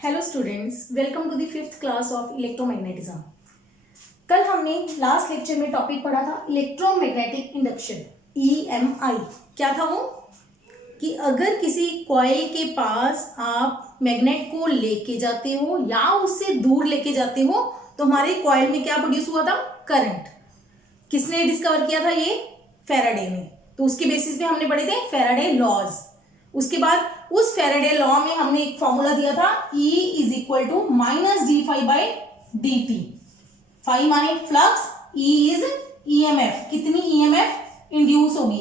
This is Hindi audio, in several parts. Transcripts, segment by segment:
Hello students, welcome to the fifth class of electromagnetism. कल हमने लास्ट लेक्चर में टॉपिक पढ़ा था इलेक्ट्रोमैग्नेटिक इंडक्शन, EMI। क्या था वो कि अगर किसी कॉइल के पास आप मैग्नेट को लेके जाते हो या उससे दूर लेके जाते हो तो हमारे कॉइल में क्या प्रोड्यूस हुआ था? करंट। किसने डिस्कवर किया था? ये फैराडे ने। तो उसके बेसिस पे हमने पढ़े थे फैराडे लॉज। उसके बाद उस फैराडे लॉ में हमने एक फॉर्मूला दिया था E is equal to minus D phi by D T. Phi माने फ्लक्स, E इज EMF। कितनी EMF इंड्यूस होगी,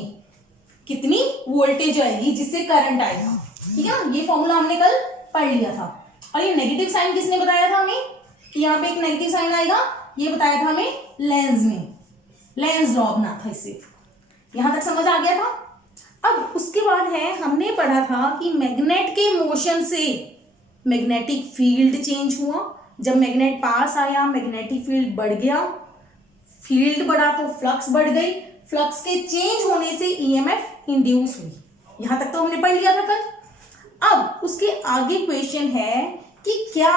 कितनी वोल्टेज आएगी जिससे करंट आएगा। ठीक है ना, ये फॉर्मूला हमने कल पढ़ लिया था। और ये नेगेटिव साइन किसने बताया था हमें कि यहाँ पे एक नेगेटिव साइन आएगा? ये बताया था हमें लेंज ने। लेंज लॉ बना था इससे। यहां तक समझ आ गया था। अब उसके बाद है हमने पढ़ा था कि मैग्नेट के मोशन से मैग्नेटिक फील्ड चेंज हुआ। जब मैग्नेट पास आया मैग्नेटिक फील्ड बढ़ गया, फील्ड बढ़ा तो फ्लक्स बढ़ गई, फ्लक्स के चेंज होने से EMF इंड्यूस हुई। यहां तक तो हमने पढ़ लिया था कल। अब उसके आगे क्वेश्चन है कि क्या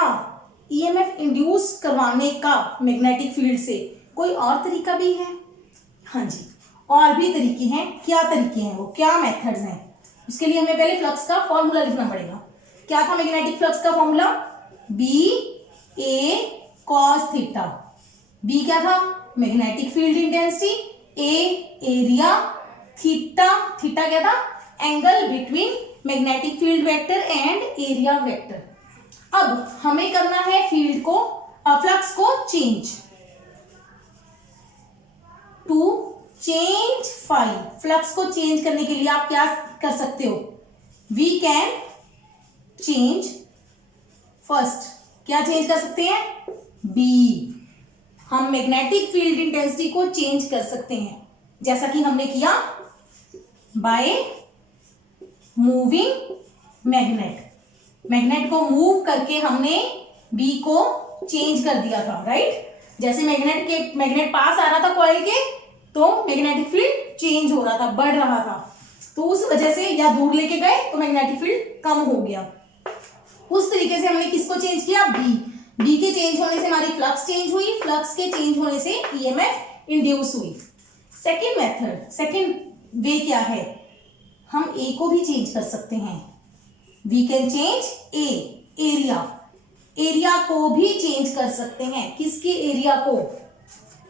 EMF इंड्यूस करवाने का मैग्नेटिक फील्ड से कोई और तरीका भी है? हाँ जी, और भी तरीके हैं। क्या तरीके हैं वो, क्या मेथड्स हैं? उसके लिए हमें पहले फ्लक्स का फॉर्मूला लिखना पड़ेगा। क्या था मैग्नेटिक फ्लक्स का formula? BA cos theta. B क्या था? Magnetic field intensity, A area, theta, theta क्या था? Angle between magnetic field vector and area vector. अब हमें करना है फील्ड को, फ्लक्स को change. To change phi, flux को चेंज करने के लिए आप क्या कर सकते हो? वी कैन चेंज फर्स्ट, क्या चेंज कर सकते हैं? बी। हम मैग्नेटिक फील्ड इंटेंसिटी को चेंज कर सकते हैं जैसा कि हमने किया बाय मूविंग मैग्नेट। मैग्नेट को मूव करके हमने बी को चेंज कर दिया था, राइट। जैसे मैग्नेट पास आ रहा था कॉइल के तो मैग्नेटिक फील्ड चेंज हो रहा था, बढ़ रहा था, तो उस वजह से या दूर लेके गए तो मैग्नेटिक फील्ड कम हो गया। उस तरीके से हमने किसको चेंज किया? बी के चेंज होने से हमारी फ्लक्स चेंज हुई, फ्लक्स के चेंज होने से EMF इंड्यूस हुई। सेकेंड मेथड, सेकेंड वे क्या है? हम ए को भी चेंज कर सकते हैं। We can change a, area, area को भी चेंज कर सकते हैं। किसके एरिया को?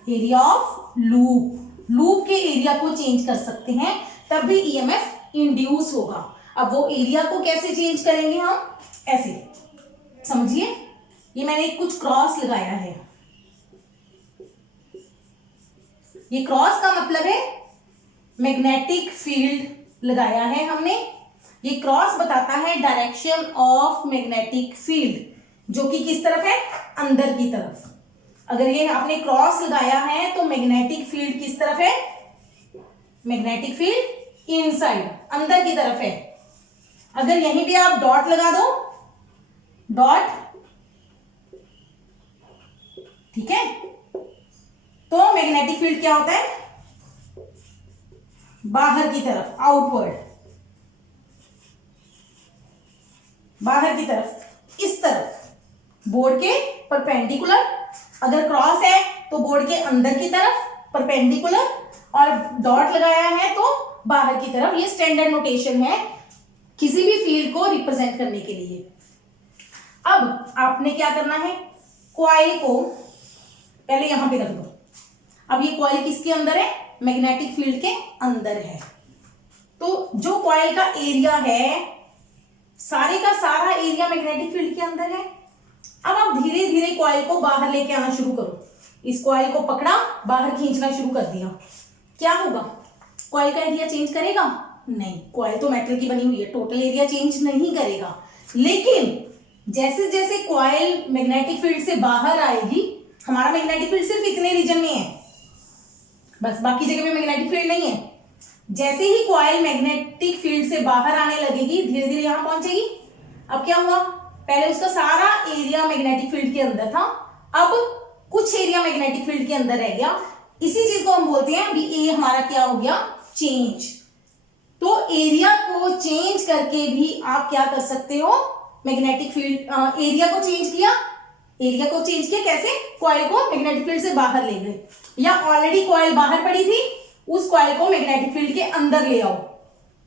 एरिया ऑफ लूप, लूप के एरिया को चेंज कर सकते हैं, तब भी EMF इंड्यूस होगा। अब वो एरिया को कैसे चेंज करेंगे हम? ऐसे समझिए, ये मैंने कुछ क्रॉस लगाया है। ये क्रॉस का मतलब है मैग्नेटिक फील्ड लगाया है हमने। ये क्रॉस बताता है डायरेक्शन ऑफ मैग्नेटिक फील्ड, जो कि किस तरफ है? अंदर की तरफ। अगर ये आपने क्रॉस लगाया है तो मैग्नेटिक फील्ड किस तरफ है? मैग्नेटिक फील्ड इनसाइड, अंदर की तरफ है। अगर यहीं पे आप डॉट लगा दो, डॉट, ठीक है, तो मैग्नेटिक फील्ड क्या होता है? बाहर की तरफ, आउटवर्ड, बाहर की तरफ, इस तरफ, बोर्ड के परपेंडिकुलर। अगर क्रॉस है तो बोर्ड के अंदर की तरफ परपेंडिकुलर, और डॉट लगाया है तो बाहर की तरफ। ये स्टैंडर्ड नोटेशन है किसी भी फील्ड को रिप्रेजेंट करने के लिए। अब आपने क्या करना है? कॉइल को पहले यहां पे रख दो। अब ये कॉइल किसके अंदर है? मैग्नेटिक फील्ड के अंदर है। तो जो कॉइल का एरिया है, सारे का सारा एरिया मैग्नेटिक फील्ड के अंदर है। अब आप धीरे धीरे कॉइल को बाहर लेके आना शुरू करो। इस कॉइल को पकड़ा, बाहर खींचना शुरू कर दिया। क्या होगा? कॉइल का एरिया चेंज करेगा? नहीं, कॉइल तो मेटल की बनी हुई है, टोटल एरिया चेंज नहीं करेगा। लेकिन जैसे जैसे कॉइल मैग्नेटिक फील्ड से बाहर आएगी, हमारा मैग्नेटिक फील्ड सिर्फ इतने रीजन में है, बस बाकी जगह में मैग्नेटिक फील्ड नहीं है। जैसे ही कॉइल मैग्नेटिक फील्ड से बाहर आने लगेगी, धीरे धीरे यहां पहुंचेगी। अब क्या हुआ? पहले उसका सारा एरिया मैग्नेटिक फील्ड के अंदर था, अब कुछ एरिया मैग्नेटिक फील्ड के अंदर रह गया। इसी चीज को हम बोलते हैं भी ए हमारा क्या हो गया? चेंज। तो एरिया को चेंज करके भी आप क्या कर सकते हो? मैग्नेटिक फील्ड एरिया को चेंज किया, एरिया को चेंज किया कैसे, कॉइल को मैग्नेटिक फील्ड से बाहर ले गए, या ऑलरेडी कॉइल बाहर पड़ी थी उस कॉइल को मैग्नेटिक फील्ड के अंदर ले आओ।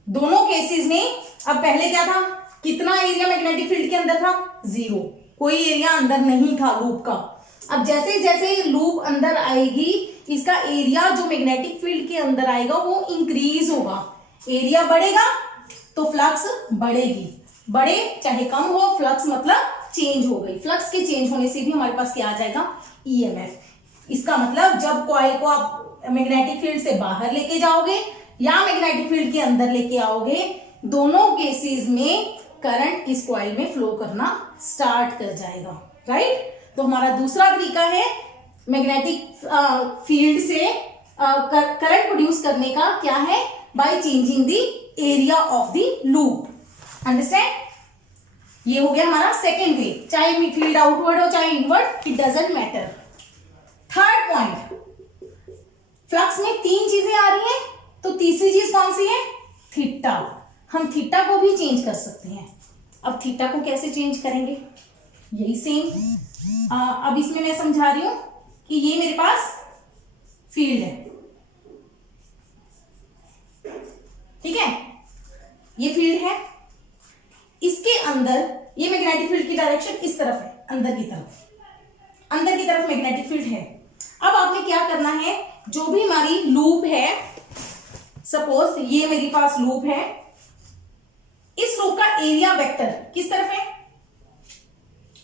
दोनों केसेस में अब पहले क्या था, कितना एरिया मैग्नेटिक फील्ड के अंदर था, 0, कोई एरिया अंदर नहीं था लूप का। अब जैसे जैसे लूप अंदर आएगी इसका एरिया जो मैग्नेटिक फील्ड के अंदर आएगा वो इंक्रीज होगा, एरिया बढ़ेगा तो फ्लक्स बढ़ेगी, बढ़े चाहे कम हो, फ्लक्स मतलब चेंज हो गई। फ्लक्स के चेंज होने से भी हमारे पास क्या आ जाएगा, ईएमएफ। इसका मतलब जब कॉइल को आप मैग्नेटिक फील्ड से बाहर लेके जाओगे या मैग्नेटिक फील्ड के अंदर लेके आओगे, दोनों केसेस में करंट इस कॉइल में फ्लो करना स्टार्ट कर जाएगा, राइट। तो हमारा दूसरा तरीका है मैग्नेटिक फील्ड से करंट प्रोड्यूस करने का, क्या है, by changing the area of the loop. Understand, ये हो गया हमारा सेकेंड वे, चाहे फील्ड आउटवर्ड हो चाहे inward, it doesn't matter. Third point, flux में 3 चीजें आ रही हैं, तो तीसरी चीज कौन सी है, थीटा। हम थीटा को भी चेंज कर सकते हैं। अब थीटा को कैसे चेंज करेंगे, यही सेम। अब इसमें मैं समझा रही हूं कि ये मेरे पास फील्ड है, ठीक है, ये फील्ड है, इसके अंदर ये मैग्नेटिक फील्ड की डायरेक्शन इस तरफ है, अंदर की तरफ मैग्नेटिक फील्ड है। अब आपने क्या करना है, जो भी हमारी लूप है, सपोज ये मेरे पास लूप है, इस लूप का एरिया वेक्टर किस तरफ है,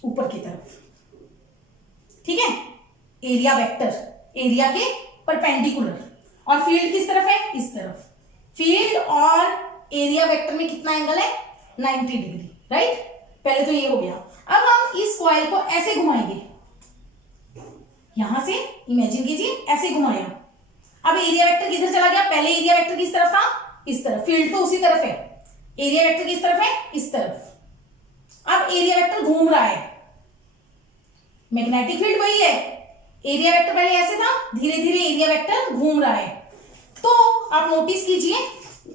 ऊपर की तरफ, ठीक है, एरिया वेक्टर एरिया के परपेंडिकुलर, और फील्ड किस तरफ है, इस तरफ। फील्ड और एरिया वेक्टर में कितना एंगल है, 90 डिग्री, राइट। पहले तो ये हो गया। अब हम इस कॉइल को ऐसे घुमाएंगे, यहां से इमेजिन कीजिए, ऐसे घुमाया। अब एरिया वेक्टर किधर चला गया, पहले एरिया वेक्टर किस तरफ था, इस तरफ, फील्ड तो उसी तरफ है, एरिया वेक्टर किस तरफ है, इस तरफ। अब एरिया वेक्टर घूम रहा है, मैग्नेटिक फील्ड वही है, एरिया वेक्टर पहले ऐसे था, धीरे धीरे एरिया वेक्टर घूम रहा है। तो आप नोटिस कीजिए,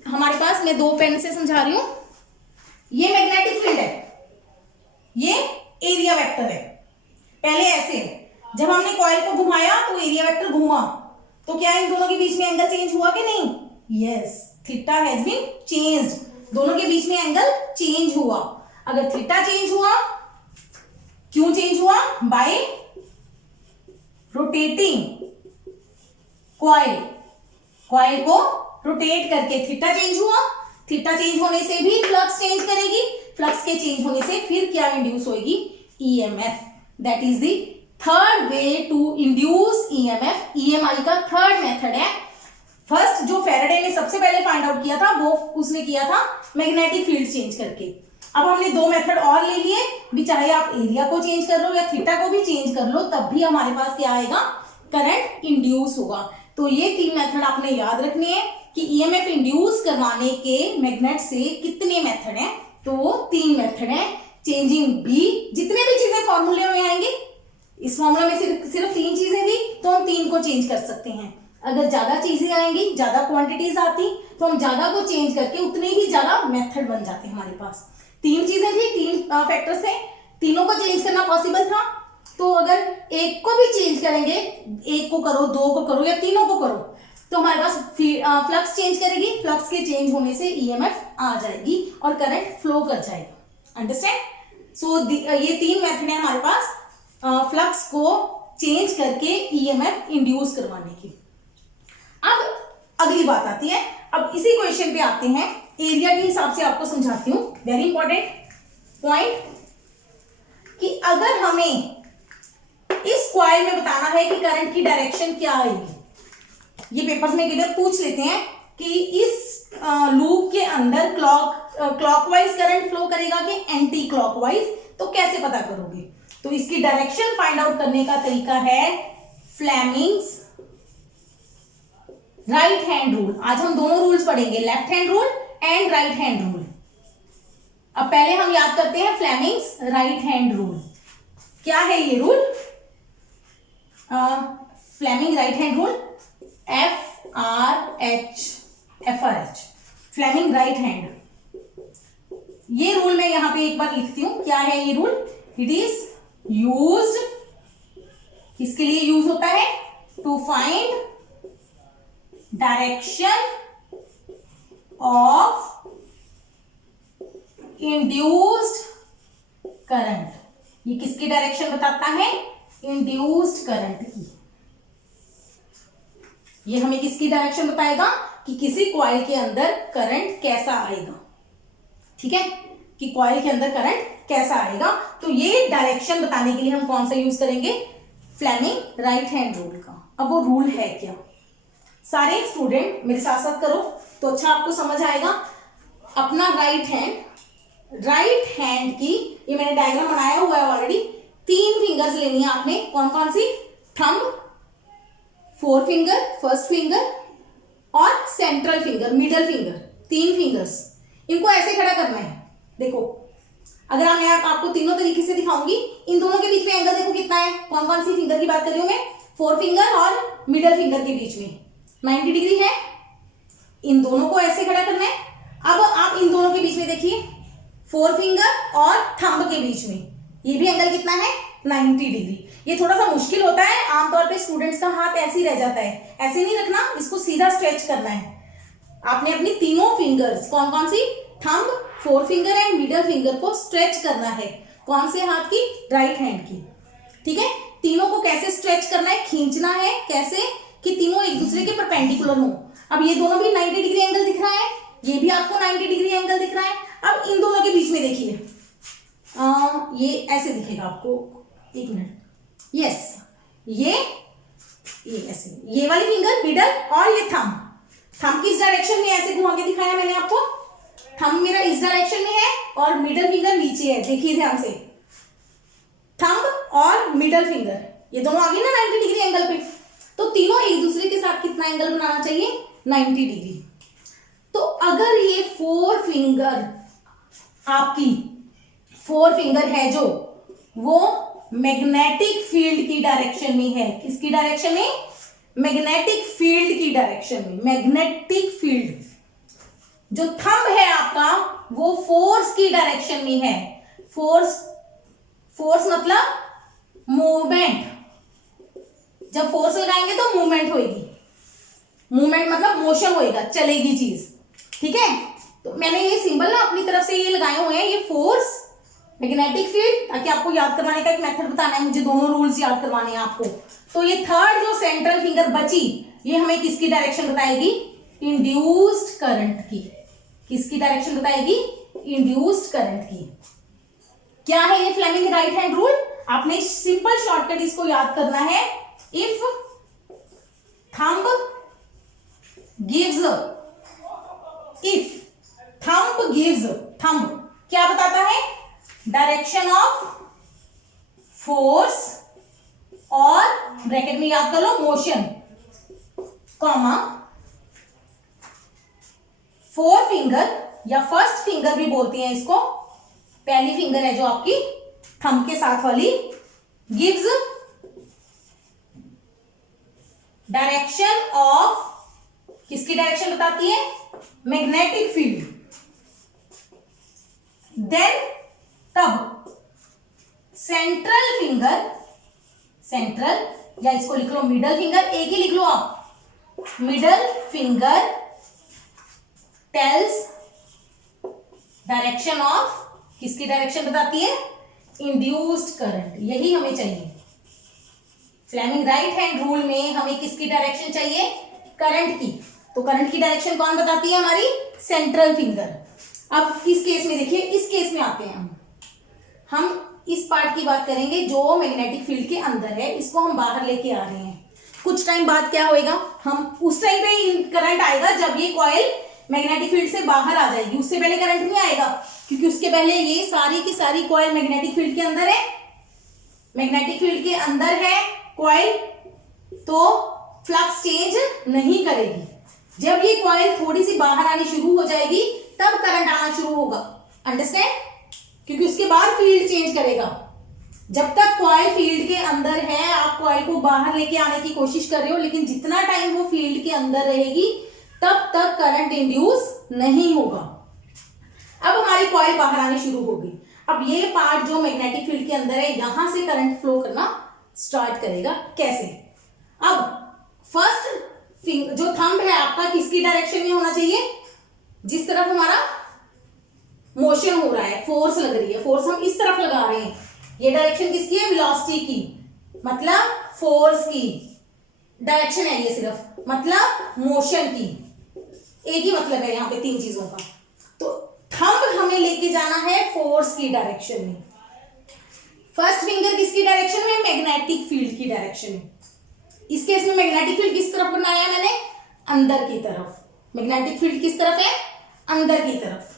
हमारे पास, मैं 2 पेन से समझा रही हूं, ये मैग्नेटिक फील्ड है, ये एरिया वेक्टर है। पहले ऐसे, जब हमने कॉइल को घुमाया तो एरिया वेक्टर घूमा, तो क्या इन दोनों के बीच में एंगल चेंज हुआ कि नहीं, yes, theta has been changed, दोनों के बीच में एंगल चेंज हुआ। अगर थीटा चेंज हुआ, क्यों चेंज हुआ, बाय रोटेटिंग कॉइल को रोटेट करके थीटा चेंज हुआ। थीटा चेंज होने से भी फ्लक्स चेंज करेगी, फ्लक्स के चेंज होने से फिर क्या इंड्यूस होगी, EMF. That is the third way to induce EMF. EMI का थर्ड मेथड है। फर्स्ट जो फैराडे ने सबसे पहले फाइंड आउट किया था, वो उसने किया था मैग्नेटिक फील्ड चेंज करके। अब हमने 2 मेथड और ले लिए, भी चाहे आप एरिया को चेंज कर लो या थीटा को भी चेंज कर लो, तब भी हमारे पास क्या आएगा, करंट इंड्यूस होगा। तो ये 3 मेथड आपने याद रखने हैं कि ईएमएफ इंड्यूस करवाने के मैग्नेट से कितने मेथड हैं, तो वो 3 मेथड हैं। चेंजिंग बी, जितने भी चीजें फॉर्मूले में आएंगे, इस फॉर्मूला में सिर्फ 3 चीजें थी, तो हम 3 को चेंज कर सकते हैं। अगर ज्यादा चीजें आएंगी, ज्यादा क्वांटिटीज आती, तो हम ज्यादा को चेंज करके उतने ही ज्यादा मेथड बन जाते हैं हमारे पास। 3 चीजें थी, 3 फैक्टर्स थे, तीनों को चेंज करना पॉसिबल था। तो अगर एक को भी चेंज करेंगे, एक को करो, 2 को करो या तीनों को करो, तो हमारे पास फ्लक्स चेंज करेगी, फ्लक्स के चेंज होने से ईएमएफ आ जाएगी और करंट फ्लो कर जाएगा। अंडरस्टैंड। सो ये 3 मेथड है हमारे पास फ्लक्स को चेंज करके ईएमएफ इंड्यूस करवाने की। अब अगली बात आती है, अब इसी क्वेश्चन पे आते हैं, एरिया के हिसाब से आपको समझाती हूं। वेरी इंपॉर्टेंट पॉइंट, कि अगर हमें इस कॉइल में बताना है कि करंट की डायरेक्शन क्या आएगी, ये पेपर्स में किधर पूछ लेते हैं कि इस लूप के अंदर क्लॉकवाइज करंट फ्लो करेगा कि एंटी क्लॉकवाइज, तो कैसे पता करोगे। तो इसकी डायरेक्शन फाइंड आउट करने का तरीका है फ्लेमिंग्स राइट हैंड रूल। आज हम दोनों रूल्स पढ़ेंगे, left hand rule and right hand rule. अब पहले हम याद करते हैं फ्लेमिंग्स राइट हैंड रूल। क्या है ये rule, Fleming right hand rule, FRH, Fleming right hand. ये रूल मैं यहां पे एक बार लिखती हूं, क्या है ये रूल? इट इज यूज्ड, किसके लिए यूज होता है? To find direction of induced current. ये किसकी डायरेक्शन बताता है? इंड्यूस्ड करंट की। ये हमें किसकी डायरेक्शन बताएगा कि किसी कॉइल के अंदर करंट कैसा आएगा, ठीक है, कि कॉइल के अंदर करंट कैसा आएगा। तो ये डायरेक्शन बताने के लिए हम कौन सा यूज करेंगे? फ्लेमिंग राइट हैंड रूल का। अब वो रूल है क्या? सारे स्टूडेंट मेरे साथ साथ करो तो अच्छा आपको समझ आएगा। अपना राइट हैंड की, ये मैंने डायग्राम बनाया हुआ है ऑलरेडी, 3 फिंगर्स लेनी है आपने। कौन कौन सी? थंब, 4 फिंगर, फर्स्ट फिंगर और central finger, middle finger, 3 fingers. इनको ऐसे खड़ा करना है। देखो, अगर मैं आपको तीनों तरीके से दिखाऊंगी, इन दोनों के बीच में एंगल देखो कितना है। कौन कौन सी फिंगर की बात कर रही हूं मैं? 4 फिंगर और मिडल फिंगर के बीच में 90 डिग्री है। इन दोनों को ऐसे खड़ा करना है। अब आप इन दोनों के बीच में देखिए, 4 फिंगर और थंब के बीच में ये भी एंगल कितना है? 90 डिग्री। ये थोड़ा सा मुश्किल होता है, आमतौर पे स्टूडेंट्स का हाथ ऐसे ही रह जाता है। ऐसे नहीं रखना, इसको सीधा स्ट्रेच करना है। आपने अपनी तीनों फिंगर्स, कौन कौन सी? Thumb, 4 finger and middle finger को स्ट्रेच करना है। कौन से हाथ की? राइट हैंड की, ठीक है। तीनों को कैसे स्ट्रेच करना है? खींचना है। कैसे? कि तीनों एक दूसरे के परपेंडिकुलर हो। अब ये दोनों भी 90 डिग्री एंगल दिख रहा है, ये भी आपको 90 डिग्री एंगल दिख रहा है। अब इन दोनों के बीच में देखिए, ये ऐसे दिखेगा आपको, 1 मिनट, यस, ये ऐसे, ये वाली फिंगर मिडल और ये थंब किस डायरेक्शन में ऐसे घुमा के दिखाया मैंने आपको? थंब मेरा इस डायरेक्शन में है और मिडल फिंगर नीचे है। देखिए ध्यान से, थंब और मिडल फिंगर ये दोनों आ गए ना 90 डिग्री एंगल पे। तो तीनों एक दूसरे के साथ कितना एंगल बनाना चाहिए? 90 डिग्री। तो अगर ये 4 फिंगर आपकी 4 फिंगर है जो, वो मैग्नेटिक फील्ड की डायरेक्शन में है। किसकी डायरेक्शन में? मैग्नेटिक फील्ड की डायरेक्शन में। मैग्नेटिक फील्ड जो थंब है आपका, वो फोर्स की डायरेक्शन में है। फोर्स मतलब मूवमेंट। जब फोर्स लगाएंगे तो मूवमेंट होगी। मूवमेंट मतलब मोशन होएगा, चलेगी चीज, ठीक है। तो मैंने ये सिंबल ना अपनी तरफ से ये लगाए हुए हैं, ये फोर्स, मैग्नेटिक फील्ड, ताकि आपको याद करवाने का एक मेथड बताना है मुझे, दोनों रूल्स याद करवाने हैं आपको। तो ये थर्ड जो सेंट्रल फिंगर बची, ये हमें किसकी डायरेक्शन बताएगी? इंड्यूस्ड करंट की। किसकी डायरेक्शन बताएगी? इंड्यूस्ड करंट की। क्या है ये फ्लेमिंग राइट हैंड रूल? आपने सिंपल शॉर्टकट इसको याद करना है। इफ थंब गिव्स, थंब क्या बताता है? डायरेक्शन ऑफ फोर्स और ब्रैकेट में याद कर लो मोशन, कॉमा 4 फिंगर या फर्स्ट फिंगर भी बोलते हैं इसको, पहली फिंगर है जो आपकी थंब के साथ वाली, गिव्स डायरेक्शन ऑफ, किसकी डायरेक्शन बताती है? Magnetic field. देन तब सेंट्रल फिंगर, सेंट्रल या इसको लिख लो मिडल फिंगर, एक ही लिख लो आप, middle finger tells direction of, किसकी डायरेक्शन बताती है? Induced current. यही हमें चाहिए फ्लेमिंग राइट हैंड रूल में। हमें किसकी डायरेक्शन चाहिए? करंट की। तो करंट की डायरेक्शन कौन बताती है? हमारी सेंट्रल फिंगर। अब इस केस में देखिए, इस केस में आते हैं हम इस पार्ट की बात करेंगे जो मैग्नेटिक फील्ड के अंदर है, इसको हम बाहर लेके आ रहे हैं। कुछ टाइम बाद क्या होएगा? हम उस टाइम पे करंट आएगा जब ये कॉइल मैग्नेटिक फील्ड से बाहर आ जाएगी। उससे पहले करंट नहीं आएगा, क्योंकि उसके पहले ये सारी की सारी कॉइल मैग्नेटिक फील्ड के अंदर है। मैग्नेटिक फील्ड के अंदर है कॉइल, तो फ्लक्स चेंज नहीं करेगी। जब ये कॉइल थोड़ी सी बाहर आनी शुरू हो जाएगी तब करंट आना शुरू होगा। अंडरस्टैंड? क्योंकि उसके बाद फील्ड चेंज करेगा। जब तक कॉइल फील्ड के अंदर है, आप कॉइल को बाहर लेके आने की कोशिश कर रहे हो, लेकिन जितना टाइम वो फील्ड के अंदर रहेगी तब तक करंट इंड्यूस नहीं होगा। अब हमारी कॉइल बाहर आनी शुरू हो गई। अब ये पार्ट जो मैग्नेटिक फील्ड के अंदर है, यहां से करंट फ्लो करना स्टार्ट करेगा। कैसे? अब फर्स्ट जो थंब है आपका किसकी डायरेक्शन में होना चाहिए? जिस तरफ हमारा मोशन हो रहा है, फोर्स लग रही है, फोर्स हम इस तरफ लगा रहे हैं, ये डायरेक्शन किसकी है? वेलोसिटी की, मतलब फोर्स की डायरेक्शन है ये, सिर्फ मतलब मोशन की। एक ही मतलब है यहाँ पे तीन चीजों का। तो थंब हमें लेके जाना है फोर्स की डायरेक्शन में। फर्स्ट फिंगर किसकी डायरेक्शन में? मैग्नेटिक फील्ड की डायरेक्शन में। इस केस में मैग्नेटिक फील्ड किस तरफ बनाया है मैंने? अंदर की तरफ। मैग्नेटिक फील्ड किस तरफ है? अंदर की तरफ।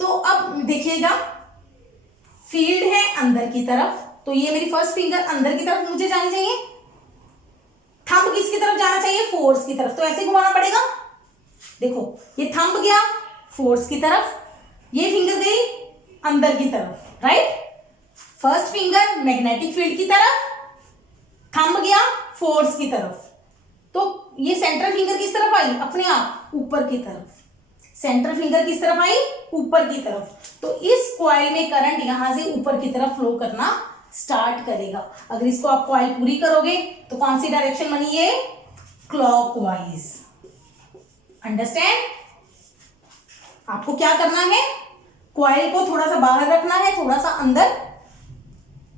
तो अब देखिएगा, फील्ड है अंदर की तरफ, तो ये मेरी फर्स्ट फिंगर अंदर की तरफ मुझे जानी चाहिए। थंब किसकी तरफ जाना चाहिए? फोर्स की तरफ। तो ऐसे घुमाना पड़ेगा। देखो, ये थंब गया फोर्स की तरफ, ये फिंगर गई अंदर की तरफ, right? First finger magnetic field की तरफ, थंब गया फोर्स की तरफ। तो ये सेंट्रल फिंगर किस तरफ आई? अपने आप ऊपर की तरफ। सेंट्रल फिंगर किस तरफ आई? ऊपर की तरफ। तो इस कॉइल में करंट यहां से ऊपर की तरफ फ्लो करना स्टार्ट करेगा। अगर इसको आप कॉइल पूरी करोगे तो कौन सी डायरेक्शन बनी? ये क्लॉकवाइज। अंडरस्टैंड? आपको क्या करना है? कॉइल को थोड़ा सा बाहर रखना है, थोड़ा सा अंदर,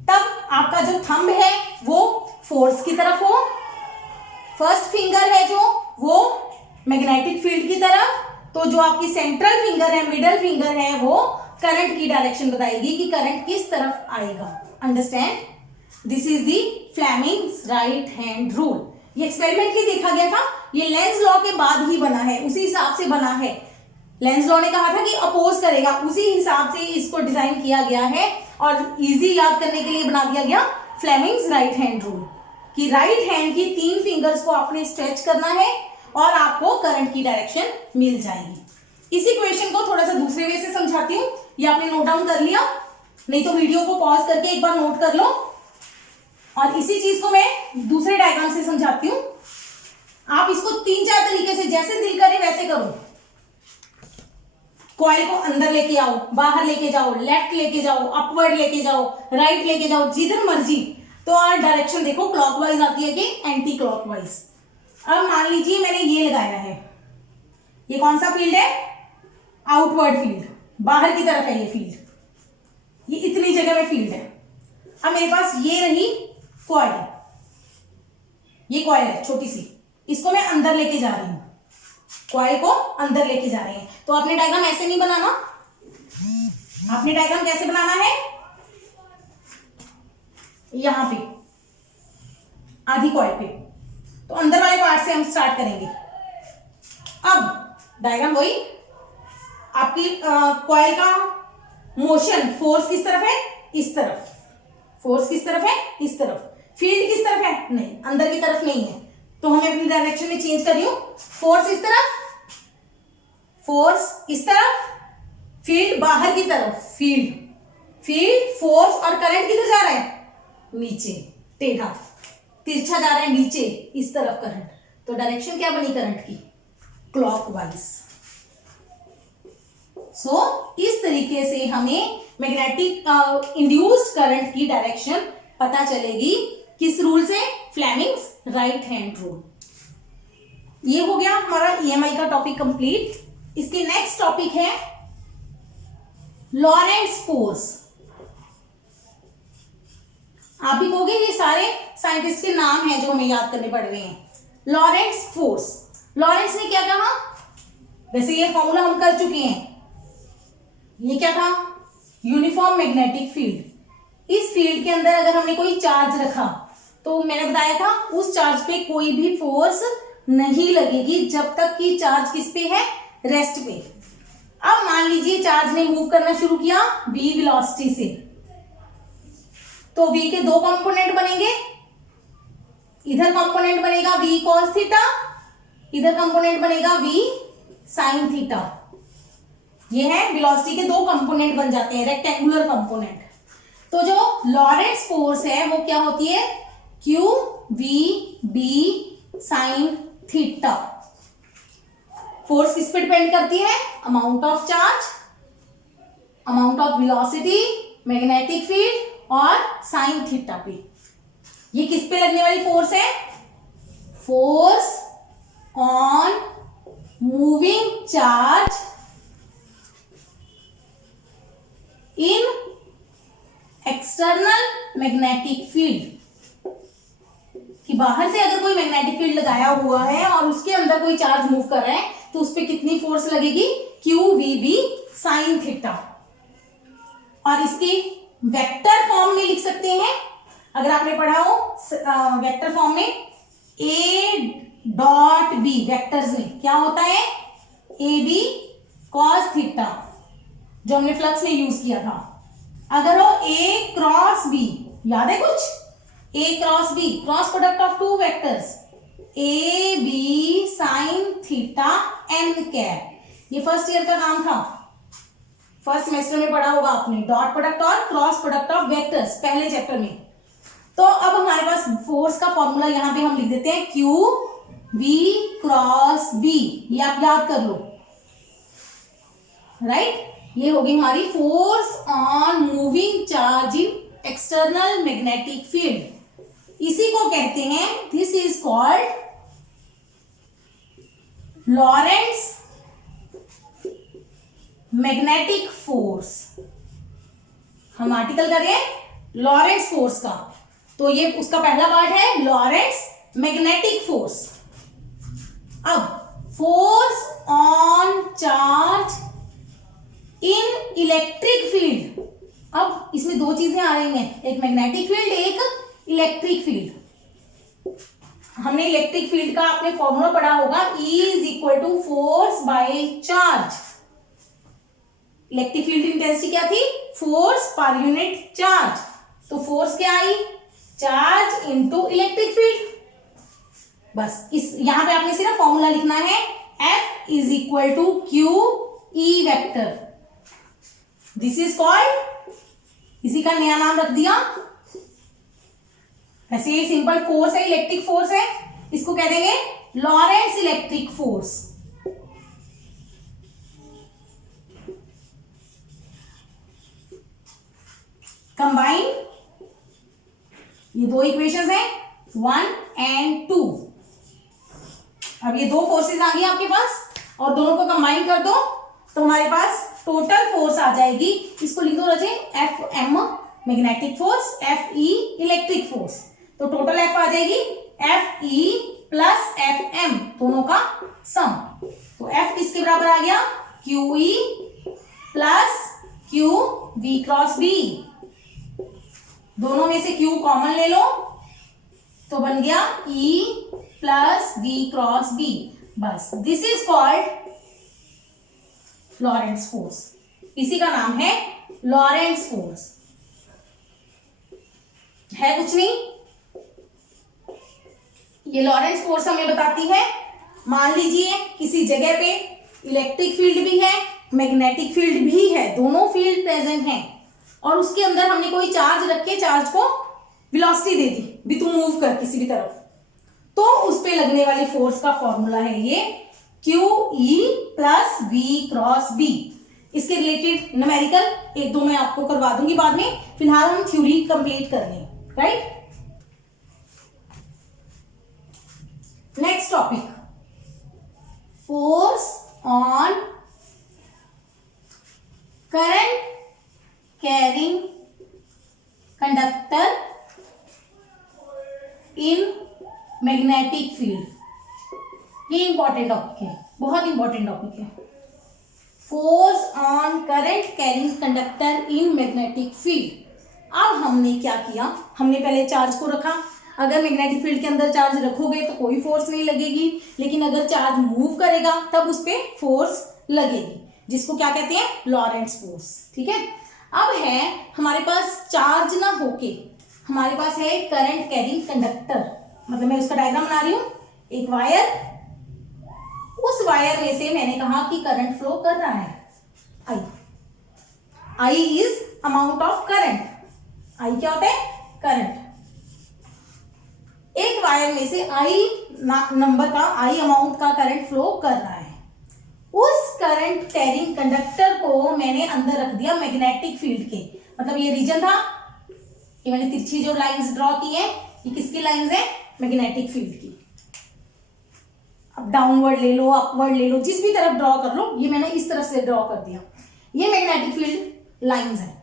तब आपका जो थंब है वो फोर्स की तरफ हो, फर्स्ट फिंगर है जो वो मैग्नेटिक फील्ड की तरफ, तो जो आपकी सेंट्रल फिंगर है, मिडल फिंगर है, वो करंट की डायरेक्शन बताएगी कि करंट किस तरफ आएगा। Understand? This is the Fleming's right hand rule. ये एक्सपेरिमेंटली देखा गया था, ये लेंज लॉ के बाद ही बना है, उसी हिसाब से बना है। लेंज लॉ ने कहा था कि अपोज करेगा, उसी हिसाब से इसको डिजाइन किया गया है और इजी याद करने के लिए बना दिया गया फ्लेमिंग्स राइट हैंड रूल, कि राइट हैंड की तीन फिंगर्स को आपने स्ट्रेच करना है और आपको करंट की डायरेक्शन मिल जाएगी। इसी क्वेश्चन को थोड़ा सा दूसरे वे से समझाती हूँ। ये आपने नोट डाउन कर लिया? नहीं तो वीडियो को पॉज करके एक बार नोट कर लो। और इसी चीज को मैं दूसरे डायग्राम से समझाती हूँ। आप इसको तीन चार तरीके से जैसे दिल करे वैसे करो। कॉइल को अंदर लेके आओ, बाहर लेके जाओ, लेफ्ट लेके जाओ, अपवर्ड लेके जाओ, राइट लेके जाओ, जिधर मर्जी। तो और डायरेक्शन देखो क्लॉकवाइज आती है कि एंटी क्लॉकवाइज। अब मान लीजिए मैंने ये लगाया है, ये कौन सा फील्ड है? आउटवर्ड फील्ड, बाहर की तरफ है ये फील्ड, ये इतनी जगह में फील्ड है। अब मेरे पास ये रही कॉइल, ये कॉइल है छोटी सी, इसको मैं अंदर लेके जा रही हूं, कॉइल को अंदर लेके जा रहे हैं। तो आपने डायग्राम ऐसे नहीं बनाना, आपने डायग्राम कैसे बनाना है? यहां पे आधी कॉइल पे, तो अंदर वाले पार्ट से हम स्टार्ट करेंगे। अब डायग्राम वही, आपकी कॉइल का मोशन, फोर्स किस तरफ है? इस तरफ। फोर्स किस तरफ है? इस तरफ। फील्ड किस तरफ है? नहीं, अंदर की तरफ नहीं है, तो हमें अपनी डायरेक्शन में चेंज कर रही हूं। फोर्स इस तरफ, फोर्स इस तरफ, फील्ड बाहर की तरफ। फील्ड फोर्स और करंट किधर जा रहा है? नीचे, टेढ़ा तिरछा जा रहा है नीचे, इस तरफ करंट। तो डायरेक्शन क्या बनी करंट की? क्लॉकवाइज। सो इस तरीके से हमें मैग्नेटिक इंड्यूस्ड करंट की डायरेक्शन पता चलेगी। किस रूल से? Fleming's right hand rule. ये हो गया हमारा ईएमआई का टॉपिक कंप्लीट। इसके नेक्स्ट टॉपिक है लॉरेंट्ज फोर्स। आप भी कहोगे ये सारे साइंटिस्ट के नाम हैं जो हमें याद करने पड़ रहे हैं। लॉरेंट्ज फोर्स, लॉरेंट्ज ने क्या कहा? वैसे ये फॉर्मूला हम कर चुके हैं। ये क्या था? Uniform magnetic field. इस फील्ड के अंदर अगर हमने कोई चार्ज रखा तो मैंने बताया था उस चार्ज पे कोई भी फोर्स नहीं लगेगी जब तक कि चार्ज किस पे है? रेस्ट पे। अब मान लीजिए चार्ज ने मूव करना शुरू किया v वेलोसिटी से, तो v के दो कंपोनेंट बनेंगे। इधर कंपोनेंट बनेगा v cos थीटा, इधर कंपोनेंट बनेगा v sin थीटा। ये है वेलोसिटी के दो कंपोनेंट बन जाते हैं, रेक्टेंगुलर कंपोनेंट। तो जो लॉरेंट्ज फोर्स है वो क्या होती है? q v b sin theta. Force किस पे डिपेंड करती है? Amount of charge, amount of velocity, magnetic field और साइन थीटा पे। ये किस पे लगने वाली फोर्स है? Force on moving charge in external magnetic field, कि बाहर से अगर कोई मैग्नेटिक फील्ड लगाया हुआ है और उसके अंदर कोई चार्ज मूव कर रहा है तो उस पर कितनी फोर्स लगेगी? QVB sine theta. और इसकी वेक्टर फॉर्म में लिख सकते हैं, अगर आपने पढ़ा हो वेक्टर फॉर्म में, A.B वेक्टर्स में क्या होता है? AB cos थीटा, जो हमने फ्लक्स में यूज किया था। अगर हो A क्रॉस B, याद है कुछ? A cross B, cross product of two vectors, AB sine theta n cap. ये फर्स्ट ईयर का काम था, फर्स्ट सेमेस्टर में पढ़ा होगा आपने, डॉट प्रोडक्ट और क्रॉस प्रोडक्ट ऑफ वेक्टर्स पहले चैप्टर में। तो अब हमारे पास फोर्स का फॉर्मूला यहां पे हम लिख देते हैं QV क्रॉस B, ये आप याद कर लो, राइट? ये होगी हमारी force on moving charge in external magnetic field. इसी को कहते हैं, this is called Lorentz magnetic force. हम आर्टिकल कर रहे हैं लॉरेंट्ज फोर्स का, तो ये उसका पहला पार्ट है लॉरेंट्ज मैग्नेटिक फोर्स। अब force on charge in electric field, अब इसमें दो चीजें आ रही हैं, एक मैग्नेटिक फील्ड, एक इलेक्ट्रिक फील्ड। हमने इलेक्ट्रिक फील्ड का आपने फॉर्मूला पढ़ा होगा, E is equal to force by charge. Electric field intensity क्या थी? Force per unit charge. तो फोर्स क्या आई? Charge into electric field. बस इस यहां पे आपने सिर्फ फॉर्मूला लिखना है, F is equal to Q E vector. This is called, इसी का नया नाम रख दिया, वैसे ये सिंपल फोर्स है, इलेक्ट्रिक फोर्स है, इसको कह देंगे लॉरेंट्ज इलेक्ट्रिक फोर्स। कंबाइन ये दो इक्वेशंस हैं 1 and 2। अब ये दो फोर्सेस आ गई आपके पास और दोनों को कंबाइन कर दो तो हमारे पास टोटल फोर्स आ जाएगी। इसको लिख दो रजे, Fm magnetic force, Fe electric force. तो टोटल F आ जाएगी Fe प्लस Fm, दोनों का सम। तो F किसके बराबर आ गया? QE plus QV cross B। दोनों में से Q कॉमन ले लो तो बन गया E plus V cross B। बस दिस इज कॉल्ड लॉरेंट्ज फोर्स, इसी का नाम है लॉरेंट्ज फोर्स। है कुछ नहीं, ये लॉरेंट्ज फोर्स हमें बताती है, मान लीजिए किसी जगह पे इलेक्ट्रिक फील्ड भी है, मैग्नेटिक फील्ड भी है, दोनों फील्ड प्रेजेंट हैं और उसके अंदर हमने कोई चार्ज रख के चार्ज को वेलोसिटी दे दी, भी तू मूव कर किसी भी तरफ, तो उस पे लगने वाली फोर्स का फॉर्मूला है ये QE plus V cross B। इसके रिलेटेड न्यूमेरिकल एक दो मैं आपको करवा दूंगी बाद में, फिलहाल हम थ्योरी कंप्लीट कर लें, right? Next topic, force on current carrying conductor in magnetic field. ये इंपॉर्टेंट टॉपिक है, बहुत इंपॉर्टेंट टॉपिक है। Force on current carrying conductor in magnetic field. अब हमने क्या किया, हमने पहले चार्ज को रखा। अगर मैग्नेटिक फील्ड के अंदर चार्ज रखोगे तो कोई फोर्स नहीं लगेगी, लेकिन अगर चार्ज मूव करेगा तब उस पर फोर्स लगेगी, जिसको क्या कहते हैं? लॉरेंट्ज फोर्स। ठीक है, अब है हमारे पास चार्ज ना होके हमारे पास है करंट कैरिंग कंडक्टर, मतलब मैं उसका डायग्राम बना रही हूँ, एक वायर, उस वायर में से मैंने कहा कि करंट फ्लो कर रहा है, I is amount of current. I क्या होता है? करंट। एक वायर में से I नंबर का, I अमाउंट का करंट फ्लो कर रहा है उस करंट कैरिंग कंडक्टर को मैंने अंदर रख दिया मैग्नेटिक फील्ड के, मतलब ये रीजन था, ये मैंने तिरछी जो लाइंस ड्रॉ की है ये किसकी लाइंस है, मैग्नेटिक फील्ड की। अब डाउनवर्ड ले लो, अपवर्ड ले लो, जिस भी तरफ ड्रॉ कर लो, ये मैंने इस तरफ से ड्रॉ कर दिया, ये मैग्नेटिक फील्ड लाइंस है,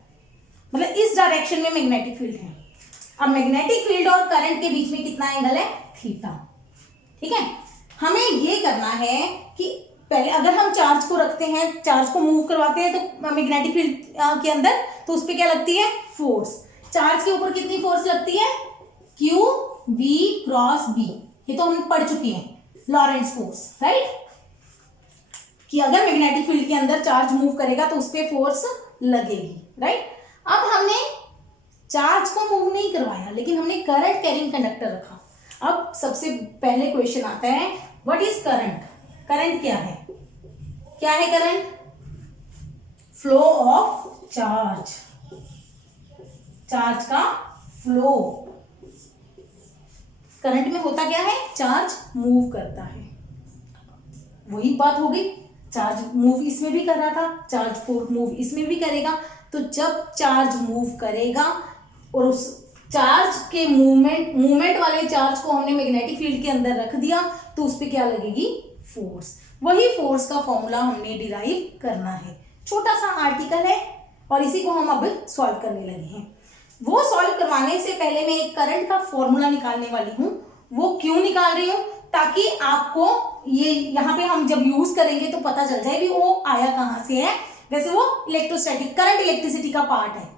मतलब इस डायरेक्शन में मैग्नेटिक फील्ड है। अब मैग्नेटिक फील्ड और करंट के बीच में कितना एंगल है, थीटा। ठीक है, हमें ये करना है कि पहले अगर हम चार्ज को रखते हैं, चार्ज को मूव करवाते हैं तो मैग्नेटिक फील्ड के अंदर, तो उस पर क्या लगती है, फोर्स। चार्ज के ऊपर कितनी फोर्स लगती है, क्यू वी क्रॉस बी, ये तो हम पढ़ चुके हैं, लॉरेंट्ज फोर्स, राइट, कि अगर मैग्नेटिक फील्ड के अंदर चार्ज मूव करेगा तो उस पर फोर्स लगेगी, राइट। अब हमने चार्ज को मूव नहीं करवाया, लेकिन हमने करंट कैरिंग कंडक्टर रखा। अब सबसे पहले क्वेश्चन आता है, व्हाट इज करंट। करंट क्या है, क्या है current, flow of charge, charge का फ्लो। करंट में होता क्या है, चार्ज मूव करता है, वही बात हो गई, चार्ज मूव इसमें भी कर रहा था, चार्ज मूव इसमें भी करेगा। तो जब चार्ज मूव करेगा और उस चार्ज के मूवमेंट वाले चार्ज को हमने मैग्नेटिक फील्ड के अंदर रख दिया, तो उस पर क्या लगेगी, फोर्स। वही फोर्स का फॉर्मूला हमने डिराइव करना है, छोटा सा आर्टिकल है और इसी को हम अब सॉल्व करने लगे हैं। वो सॉल्व करवाने से पहले मैं एक करंट का फॉर्मूला निकालने वाली हूँ। वो क्यों निकाल रही हूँ, ताकि आपको ये यहाँ पे हम जब यूज करेंगे तो पता चल जाए भी वो आया कहाँ से है। वैसे वो इलेक्ट्रोस्टैटिक करंट इलेक्ट्रिसिटी का पार्ट है,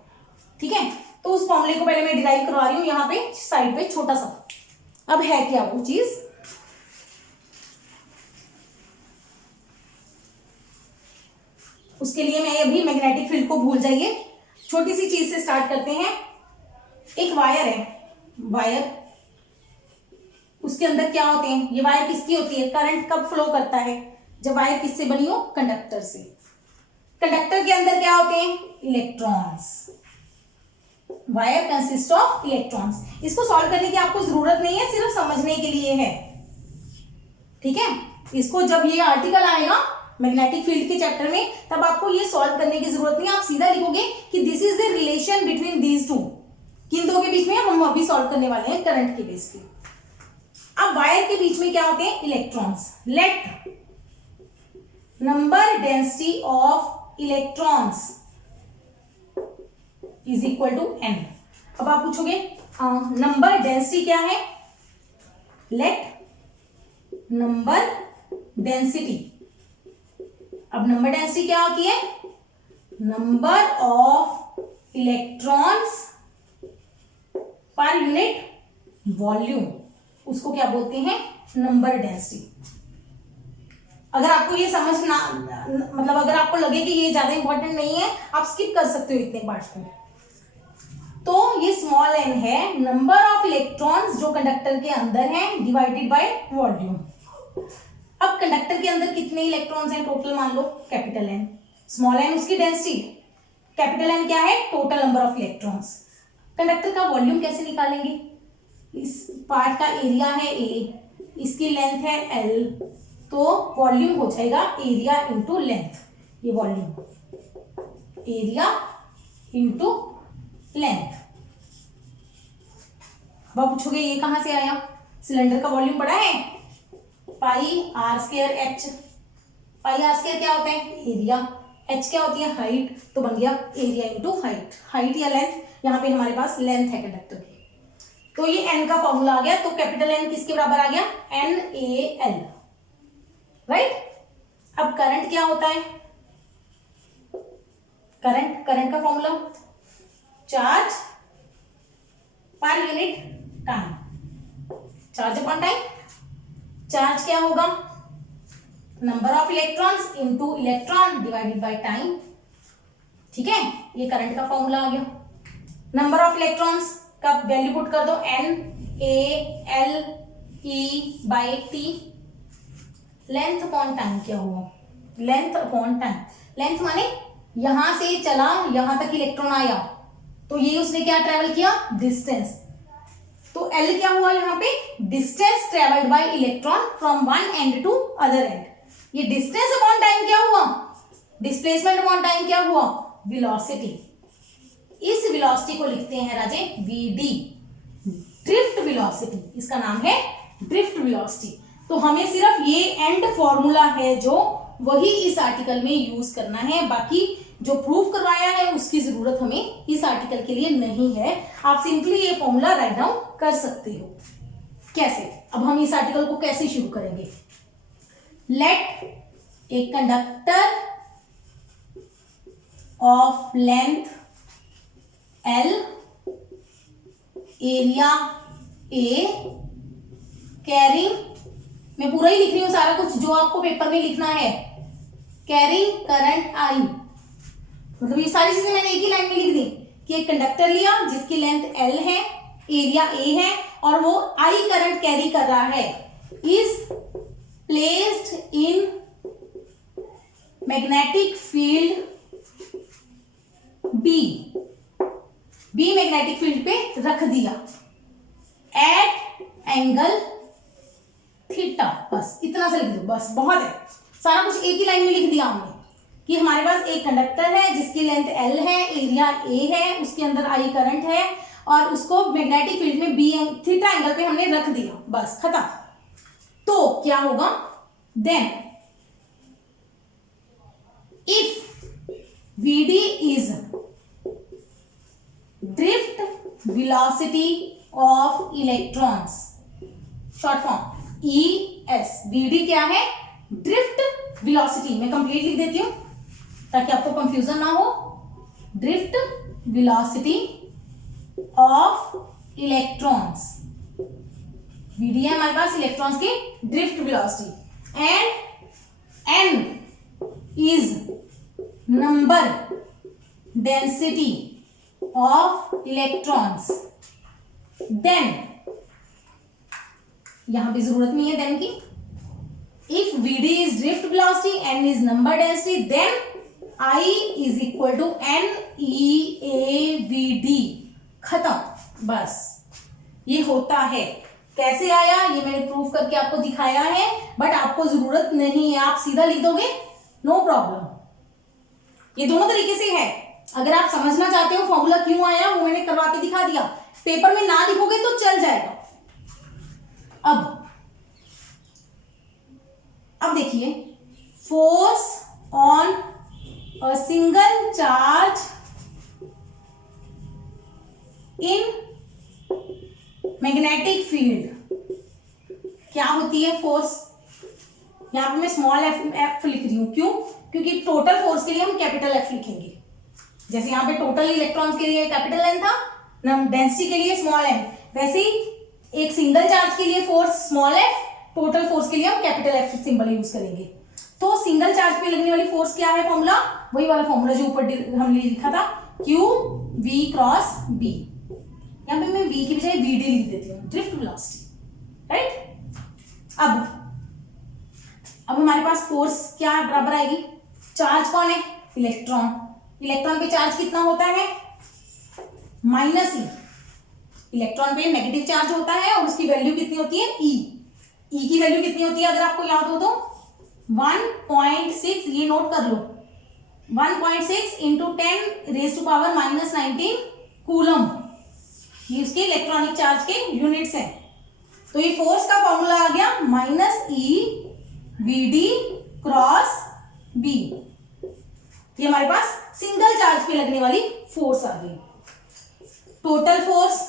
ठीक है। तो उस फॉर्मूले को पहले मैं डिराइव करवा रही हूँ यहाँ पे साइड पे छोटा सा। अब है क्या वो चीज, उसके लिए मैं अभी मैग्नेटिक फील्ड को भूल जाइए, छोटी सी चीज से स्टार्ट करते हैं। एक वायर है, वायर, उसके अंदर क्या होते हैं, ये वायर किसकी होती है, करंट कब फ्लो करता है, जब वायर किससे बनी हो, कंडक्टर से। कंडक्टर के अंदर क्या होते हैं, electrons. Wire consist of electrons. इसको सॉल्व करने की आपको जरूरत नहीं है, सिर्फ समझने के लिए है, ठीक है। इसको जब ये आर्टिकल आएगा मैग्नेटिक फील्ड के चैप्टर में, तब आपको ये सॉल्व करने की जरूरत नहीं है, आप सीधा लिखोगे कि this is the relation between these two. किन दो के बीच में हम अभी सॉल्व करने वाले हैं, करंट के बेस पे। अब वायर के बीच में क्या होते हैं, electrons. Let number density of electrons is equal to n। अब आप पूछोगे नंबर डेंसिटी क्या है, लेट नंबर डेंसिटी। अब नंबर डेंसिटी क्या होती है, number of electrons per unit volume, उसको क्या बोलते हैं, नंबर डेंसिटी। अगर आपको ये समझना, मतलब अगर आपको लगे कि ये ज्यादा इंपॉर्टेंट नहीं है, आप स्किप कर सकते हो इतने पार्ट को। तो ये स्मॉल n है, नंबर ऑफ इलेक्ट्रॉन्स जो कंडक्टर के अंदर हैं डिवाइडेड बाय वॉल्यूम। अब कंडक्टर के अंदर कितने इलेक्ट्रॉन्स हैं टोटल, मान लो कैपिटल N, स्मॉल n उसकी डेंसिटी, कैपिटल N क्या है, total number of electrons. Conductor का वॉल्यूम कैसे निकालेंगे, इस पार्ट का एरिया है A, इसकी लेंथ है L, तो वॉल्यूम हो जाएगा एरिया इंटू लेंथ। ये वॉल्यूम, एरिया इंटू लेंथ। अब पूछोगे ये कहां से आया, सिलेंडर का वॉल्यूम पड़ा है, pi r square H. Pi r square क्या होता है, एरिया, एच क्या होती है, हाइट, तो बन गया एरिया इंटू हाइट। हाइट या लेंथ, यहाँ पे हमारे पास लेंथ है कंडक्टर की, तो ये n का फॉर्मूला आ गया। तो कैपिटल N किसके बराबर आ गया, NaL, राइट। अब करंट क्या होता है, करंट का formula charge per unit time, charge upon time. Charge क्या होगा, number of electrons into electron divided by time, ठीक है। ये करंट का फॉर्मूला आ गया। नंबर ऑफ इलेक्ट्रॉन्स का वैल्यू पुट कर दो, NaLe/T। लेंथ अपॉन टाइम क्या हुआ, लेंथ अपॉन टाइम। लेंथ माने यहां से चला यहां तक इलेक्ट्रॉन आया, तो ये उसने क्या ट्रेवल किया, डिस्टेंस। तो L क्या हुआ यहाँ पे, distance travelled by electron from one end to other end. ये डिस्टेंस अपॉन टाइम क्या हुआ, डिस्प्लेसमेंट अपॉन टाइम क्या हुआ, वेलोसिटी। इस वेलोसिटी को लिखते हैं राजे vd, ड्रिफ्ट वेलोसिटी, इसका नाम है ड्रिफ्ट वेलोसिटी। तो हमें सिर्फ ये एंड फॉर्मूला है जो वही इस आर्टिकल में यूज करना है, बाकी जो प्रूफ करवाया है उसकी जरूरत हमें इस आर्टिकल के लिए नहीं है। आप सिंपली ये फॉर्मूला राइट डाउन कर सकते हो। कैसे, अब हम इस आर्टिकल को कैसे शुरू करेंगे। Let a conductor of length L, area A, carrying, मैं पूरा ही लिख रही हूं सारा कुछ जो आपको पेपर में लिखना है, कैरिंग करंट I, मतलब ये सारी चीजें मैंने एक ही लाइन में लिख दी कि एक कंडक्टर लिया जिसकी लेंथ L है, एरिया A है और वो I करंट कैरी कर रहा है, is placed in magnetic field B magnetic field पे रख दिया एट एंगल थीटा। बस इतना से लिख दो, बस बहुत है, सारा कुछ एक ही लाइन में लिख दिया हमने कि हमारे पास एक कंडक्टर है जिसकी लेंथ L है, एरिया A है, उसके अंदर I करंट है और उसको मैग्नेटिक फील्ड में बी थीटा एंगल पे हमने रख दिया, बस खत्म। तो क्या होगा, then if Vd is drift velocity of electrons, short form ES, Vd क्या है, ड्रिफ्ट वेलोसिटी, मैं कंप्लीट लिख देती हूं ताकि आपको कंफ्यूजन ना हो, drift velocity of electrons, Vd है हमारे पास इलेक्ट्रॉन्स की drift velocity, and n is number density of electrons, then यहां पे जरूरत नहीं है देन की, if Vd is drift velocity, n is number density, then I is equal to NeAVd, खत्म। बस ये होता है। कैसे आया ये मैंने प्रूफ करके आपको दिखाया है, बट आपको जरूरत नहीं है, आप सीधा लिख दोगे, नो प्रॉब्लम। ये दोनों तरीके से है, अगर आप समझना चाहते हो फॉर्मूला क्यों आया वो मैंने करवा के दिखा दिया, पेपर में ना लिखोगे तो चल जाएगा। अब देखिए, force on a single charge in magnetic field, क्या होती है फोर्स, यहां पे मैं स्मॉल एफ लिख रही हूं, क्यों, क्योंकि टोटल फोर्स के लिए हम कैपिटल एफ लिखेंगे। जैसे यहाँ पे टोटल इलेक्ट्रॉन्स के लिए कैपिटल एन था, डेंसिटी के लिए स्मॉल एन, वैसे ही एक सिंगल चार्ज के लिए force small F, total force के लिए हम कैपिटल एफ सिंबल यूज करेंगे। तो सिंगल चार्ज पे लगने वाली फोर्स क्या है, फॉर्मूला वही वाला फॉर्मूला जो ऊपर हमने लिखा था, Q V क्रॉस B, यहाँ पे मैं V की बजाय Vd लिख देती हूँ, ड्रिफ्ट वेलोसिटी, राइट। अब हमारे पास फोर्स क्या बराबर आएगी, चार्ज कौन है, इलेक्ट्रॉन, इलेक्ट्रॉन पे चार्ज कितना होता है, -e, इलेक्ट्रॉन पे नेगेटिव चार्ज होता है और उसकी वैल्यू कितनी होती है, E की वैल्यू कितनी होती है अगर आपको याद हो तो 1.6, ये नोट कर लो, 1.6 इंटू 10⁻⁻19 कूलम, ये उसके इलेक्ट्रॉनिक चार्ज के यूनिट्स हैं। तो ये फोर्स का फॉर्मूला आ गया -eVd क्रॉस B, ये हमारे पास सिंगल चार्ज पे लगने वाली फोर्स आ गई। Total force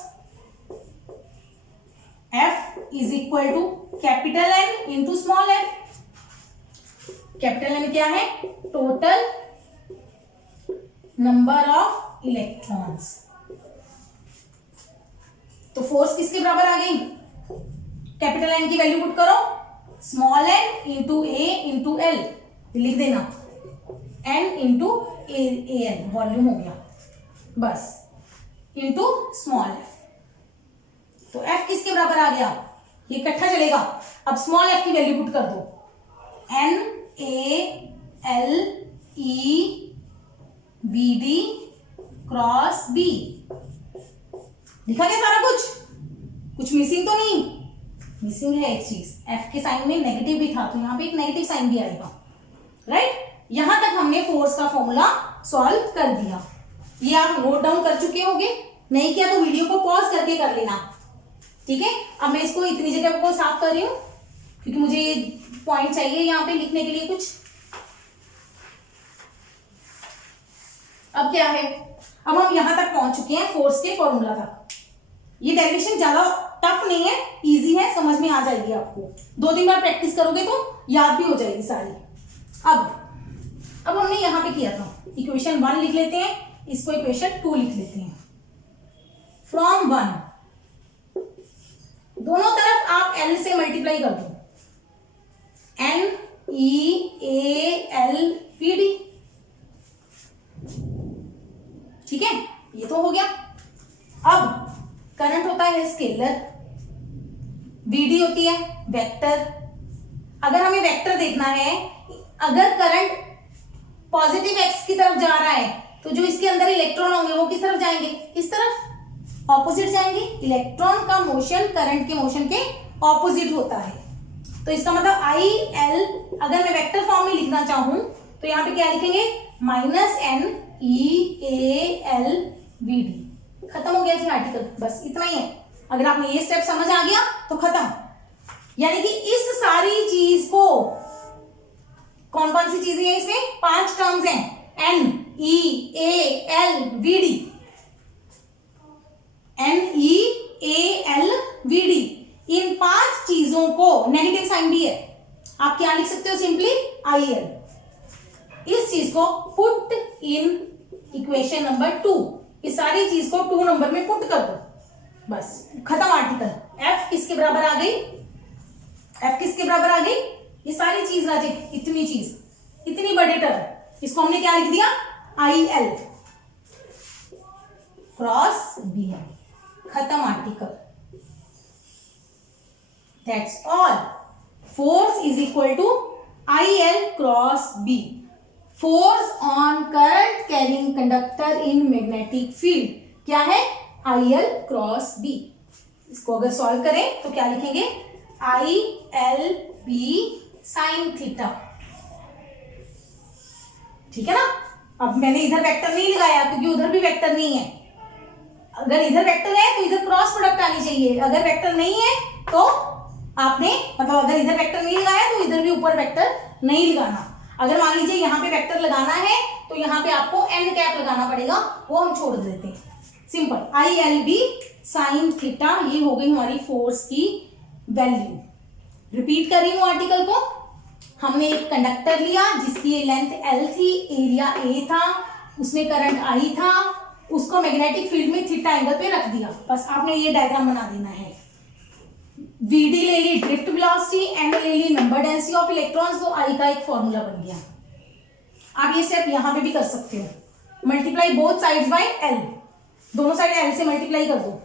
F is equal to capital N into small f, capital N क्या है, टोटल नंबर ऑफ इलेक्ट्रॉन्स। तो फोर्स किसके बराबर आ गई, कैपिटल N की वैल्यू पुट करो, small n into A into L, लिख देना n इंटू AN, वॉल्यूम हो गया, बस, इंटू स्मॉल f। तो f किसके बराबर आ गया, ये इकट्ठा चलेगा। अब स्मॉल f की वैल्यू पुट कर दो, NaLeVd क्रॉस B, लिखा गया सारा कुछ मिसिंग तो नहीं, मिसिंग है एक चीज, एफ के साइन में नेगेटिव भी था तो यहाँ पे एक नेगेटिव साइन भी आएगा, राइट। यहां तक हमने फोर्स का फॉर्मूला सॉल्व कर दिया। ये आप नोट डाउन कर चुके होंगे, नहीं किया तो वीडियो को पॉज करके कर लेना, ठीक है। अब मैं इसको इतनी जगह को साफ कर रही हूँ क्योंकि मुझे ये पॉइंट चाहिए यहाँ पे लिखने के लिए कुछ। अब क्या है, अब हम यहां तक पहुंच चुके हैं फोर्स के फॉर्मूला तक। ये डेरिवेशन ज्यादा टफ नहीं है, इजी है, समझ में आ जाएगी आपको। 2-3 बार प्रैक्टिस करोगे तो याद भी हो जाएगी सारी। अब हमने यहां पे किया था, इक्वेशन 1 लिख लेते हैं, इसको इक्वेशन 2 लिख लेते हैं। फ्रॉम 1 दोनों तरफ आप L से मल्टीप्लाई कर दो, NEALVD, ठीक है, ये तो हो गया। अब करंट होता है स्केलर, VD होती है वेक्टर। अगर हमें वेक्टर देखना है, अगर करंट पॉजिटिव एक्स की तरफ जा रहा है तो जो इसके अंदर इलेक्ट्रॉन होंगे वो किस तरफ जाएंगे, इस तरफ, ऑपोजिट जाएंगे। इलेक्ट्रॉन का मोशन करंट के मोशन के ऑपोजिट होता है, तो इसका मतलब IL अगर मैं वेक्टर फॉर्म में लिखना चाहूं तो यहां पे क्या लिखेंगे, -NEALVD। खत्म हो गया जी आर्टिकल, बस इतना ही है। अगर आपने ये स्टेप समझ आ गया तो खत्म। यानी कि इस सारी चीज को, कौन कौन सी चीजें हैं इसमें, 5 टर्म्स हैं, NEALVD, NEALVD। इन 5 चीजों को, नेगेटिव साइन भी है, आप क्या लिख सकते हो, सिंपली IL। इस चीज को पुट इन इक्वेशन नंबर 2, इस सारी चीज को 2 नंबर में पुट कर दो, बस खत्म आर्टिकल। F किसके बराबर आ गई, F किसके बराबर आ गई, ये सारी चीज आ जाए, इतनी चीज, इतनी बड़ी टर्म, इसको हमने क्या लिख दिया, IL क्रॉस B, खत्म article. That's all. Force is equal to IL cross B, force on current carrying conductor in magnetic field क्या है, IL क्रॉस B। इसको अगर सॉल्व करें तो क्या लिखेंगे, ILB साइन थीटा, ठीक है ना। अब मैंने इधर वेक्टर नहीं लगाया क्योंकि उधर भी वेक्टर नहीं है। अगर इधर वेक्टर है तो इधर क्रॉस प्रोडक्ट आनी चाहिए, अगर वेक्टर नहीं है तो आपने, मतलब अगर इधर वेक्टर नहीं लगाया तो इधर भी ऊपर वेक्टर नहीं लगाना। अगर मान लीजिए यहाँ पे वेक्टर लगाना है तो यहाँ पे आपको n कैप लगाना पड़ेगा, वो हम छोड़ देते हैं, सिंपल। ILB साइन थीटा, ये हो गई हमारी फोर्स की वैल्यू। रिपीट कर रही हूं आर्टिकल को। हमने एक कंडक्टर लिया जिसकी लेंथ L थी, एरिया A था, उसमें करंट I था, उसको मैग्नेटिक फील्ड में थीटा एंगल पे रख दिया। बस आपने ये डायग्राम बना देना है। VD ले ली ड्रिफ्ट वेलोसिटी, N ले ली नंबर डेंसिटी ऑफ इलेक्ट्रॉन्स, तो I का एक फॉर्मूला बन गया। आप ये स्टेप यहां पे भी कर सकते हो, multiply both sides by L, दोनों साइड L से मल्टीप्लाई कर दो,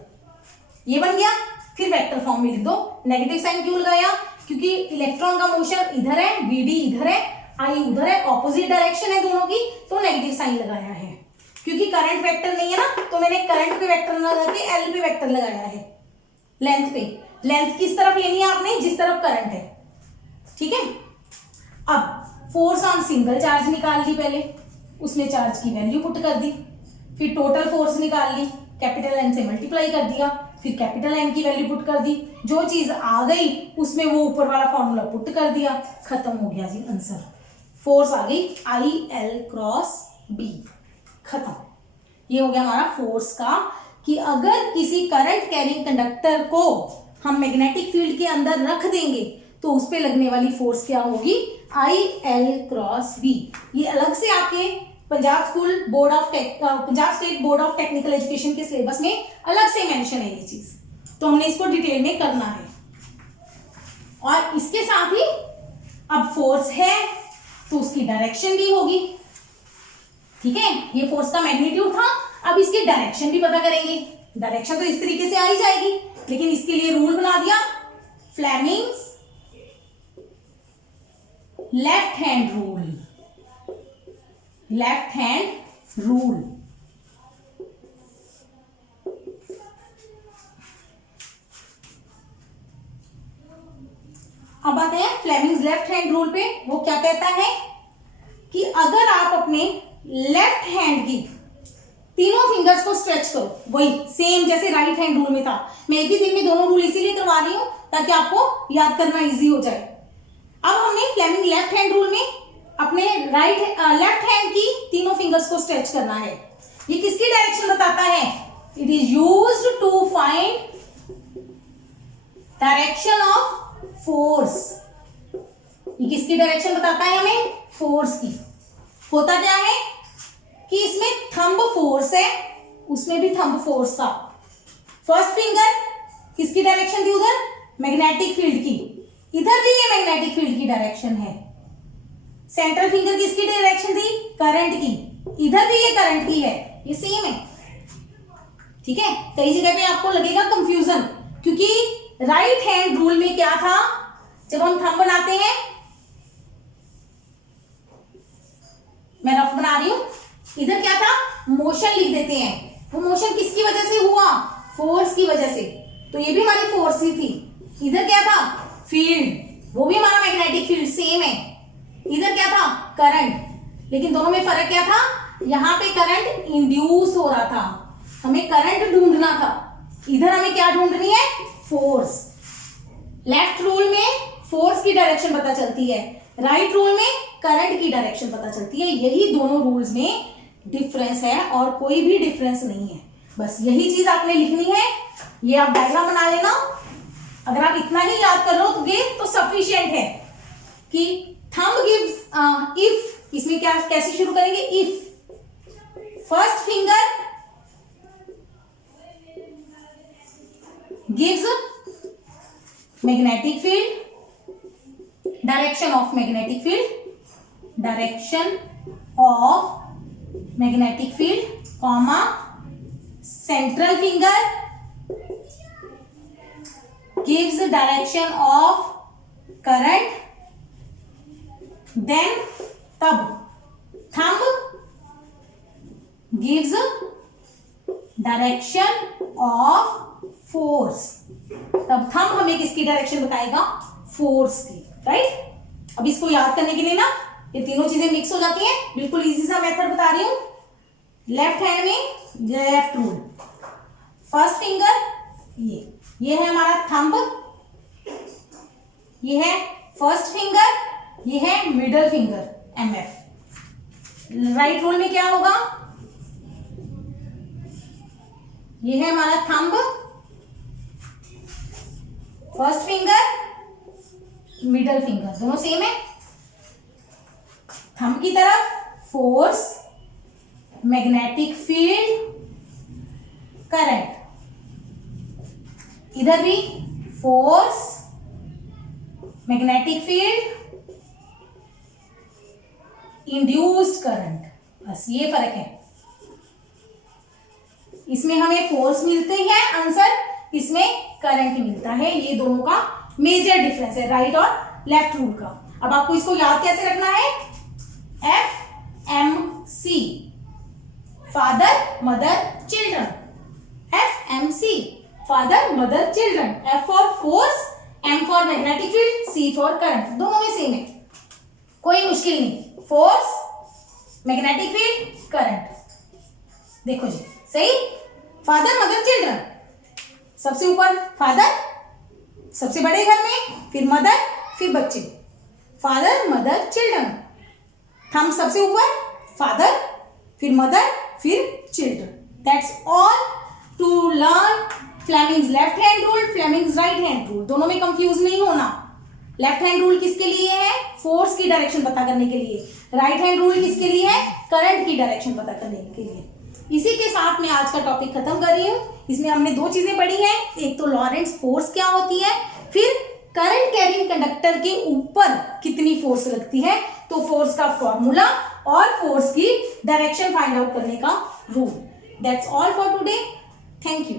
ये बन गया। फिर वेक्टर फॉर्म में लिख दो। नेगेटिव साइन क्यों लगाया, क्योंकि इलेक्ट्रॉन का मोशन इधर है, VD इधर है, I उधर है, ऑपोजिट डायरेक्शन है दोनों की, तो नेगेटिव साइन लगाया है। क्योंकि करंट वेक्टर नहीं है ना, तो मैंने करंट पे वेक्टर लगा के L पे वेक्टर लगाया है। लेंथ पे, लेंथ किस तरफ लेनी है आपने, जिस तरफ करंट है, ठीक है। अब फोर्स ऑन सिंगल चार्ज निकाल ली पहले, उसमें चार्ज की वैल्यू पुट कर दी, फिर टोटल फोर्स निकाल ली, कैपिटल N से मल्टीप्लाई कर दिया, फिर कैपिटल N की वैल्यू पुट कर दी, जो चीज आ गई उसमें वो ऊपर वाला फॉर्मूला पुट कर दिया, खत्म हो गया जी आंसर। फोर्स आ गई IL क्रॉस B, खत्म। ये हो गया हमारा फोर्स का, कि अगर किसी करंट कैरिंग कंडक्टर को हम मैग्नेटिक फील्ड के अंदर रख देंगे तो उस पे लगने वाली फोर्स क्या होगी, IL क्रॉस B। ये अलग से आपके Punjab state board of technical education के सिलेबस में अलग से मेंशन है ये चीज, तो हमने इसको डिटेल में करना है। और इसके साथ ही अब फोर्स है तो उसकी डायरेक्शन भी होगी, ठीक है। ये फोर्स का मैग्नीट्यूड था, अब इसकी डायरेक्शन भी पता करेंगे। डायरेक्शन तो इस तरीके से आ ही जाएगी, लेकिन इसके लिए रूल बना दिया, Fleming's left hand rule, left hand rule. Left hand rule पे, वो क्या कहता है कि अगर आप अपने लेफ्ट हैंड की तीनों फिंगर्स को स्ट्रेच करो, वही सेम जैसे राइट हैंड रूल में था। मैं एक ही दिन में दोनों रूल इसीलिए करवा रही हूं ताकि आपको याद करना इजी हो जाए। अब हमने फ्लेमिंग लेफ्ट हैंड रूल में अपने लेफ्ट हैंड की तीनों फिंगर्स को स्ट्रेच करना है। ये किसकी डायरेक्शन बताता है? It is used to find direction of force. ये किसकी डायरेक्शन बताता है हमें? फोर्स की। होता क्या है कि इसमें थंब फोर्स है, उसमें भी थंब फोर्स था। फर्स्ट फिंगर किसकी डायरेक्शन थी? उधर मैग्नेटिक फील्ड की, इधर भी ये मैग्नेटिक फील्ड की डायरेक्शन है। सेंट्रल फिंगर किसकी डायरेक्शन थी? करंट की, इधर भी ये करंट की है, ये सेम है। ठीक है, कई जगह पे आपको लगेगा कंफ्यूजन, क्योंकि राइट हैंड रूल में क्या था, जब हम थंब बनाते हैं, मैं रफ बना रही हूं, इधर क्या था? मोशन लिख देते हैं। वो मोशन किसकी वजह से हुआ? फोर्स की वजह से। तो ये भी हमारी फोर्स ही थी। इधर क्या था? फील्ड, वो भी हमारा मैग्नेटिक फील्ड सेम है। इधर क्या था? करंट। लेकिन दोनों में फर्क क्या था? यहां पे करंट इंड्यूस हो रहा था, हमें करंट ढूंढना था। इधर हमें क्या ढूंढनी है? फोर्स। लेफ्ट रूल में फोर्स की डायरेक्शन पता चलती है, राइट रूल में करंट की डायरेक्शन पता चलती है। यही दोनों रूल्स में डिफरेंस है और कोई भी डिफरेंस नहीं है। बस यही चीज आपने लिखनी है। ये आप डायग्राम बना लेना। अगर आप इतना ही याद कर लो तो सफिशिएंट है कि थंब गिव्स इफ, इसमें क्या कैसे शुरू करेंगे? If first finger gives magnetic field, direction of magnetic field, direction of magnetic field, comma central finger gives direction of current, then तब thumb gives direction of force. तब थंब हमें किसकी डायरेक्शन बताएगा? फोर्स की, राइट। अब इसको याद करने के लिए ना ये तीनों चीजें मिक्स हो जाती हैं। बिल्कुल इजी सा मेथड बता रही हूं। लेफ्ट हैंड में लेफ्ट रूल, फर्स्ट फिंगर ये है हमारा थंब, ये है फर्स्ट फिंगर, ये है middle finger MF। Right rule में क्या होगा? ये है हमारा thumb, first finger, middle finger, दोनों सेम है। थंब की तरफ फोर्स, मैग्नेटिक फील्ड, करंट, इधर भी force, magnetic field, induced current. बस ये फर्क है। इसमें हमें फोर्स मिलती है आंसर, इसमें करंट मिलता है। ये दोनों का मेजर डिफरेंस है राइट और लेफ्ट रूल का। अब आपको इसको याद कैसे रखना है? FMC, father mother children. FMC, father mother children. F for force, M for magnetic field, C for current. दोनों में सेम है, कोई मुश्किल नहीं। Force, magnetic field, current. देखो जी, सही। फादर मदर चिल्ड्रन, सबसे ऊपर फादर, सबसे बड़े घर में, फिर मदर, फिर बच्चे। Father mother children. थंब सबसे ऊपर, फादर, फिर मदर, फिर children. That's all to learn Fleming's left hand rule, Fleming's right hand rule. दोनों में कंफ्यूज नहीं होना। लेफ्ट हैंड रूल किसके लिए है? फोर्स की डायरेक्शन पता करने के लिए। राइट हैंड रूल किसके लिए है? करंट की डायरेक्शन पता करने के लिए। इसी के साथ मैं आज का टॉपिक खत्म कर रही हूँ। इसमें हमने दो चीजें पढ़ी हैं, एक तो लॉरेंट्ज फोर्स क्या होती है, फिर करंट कैरिंग कंडक्टर के ऊपर कितनी फोर्स लगती है, तो फोर्स का फॉर्मूला और फोर्स की डायरेक्शन फाइंड आउट करने का rule. That's all for today. Thank you.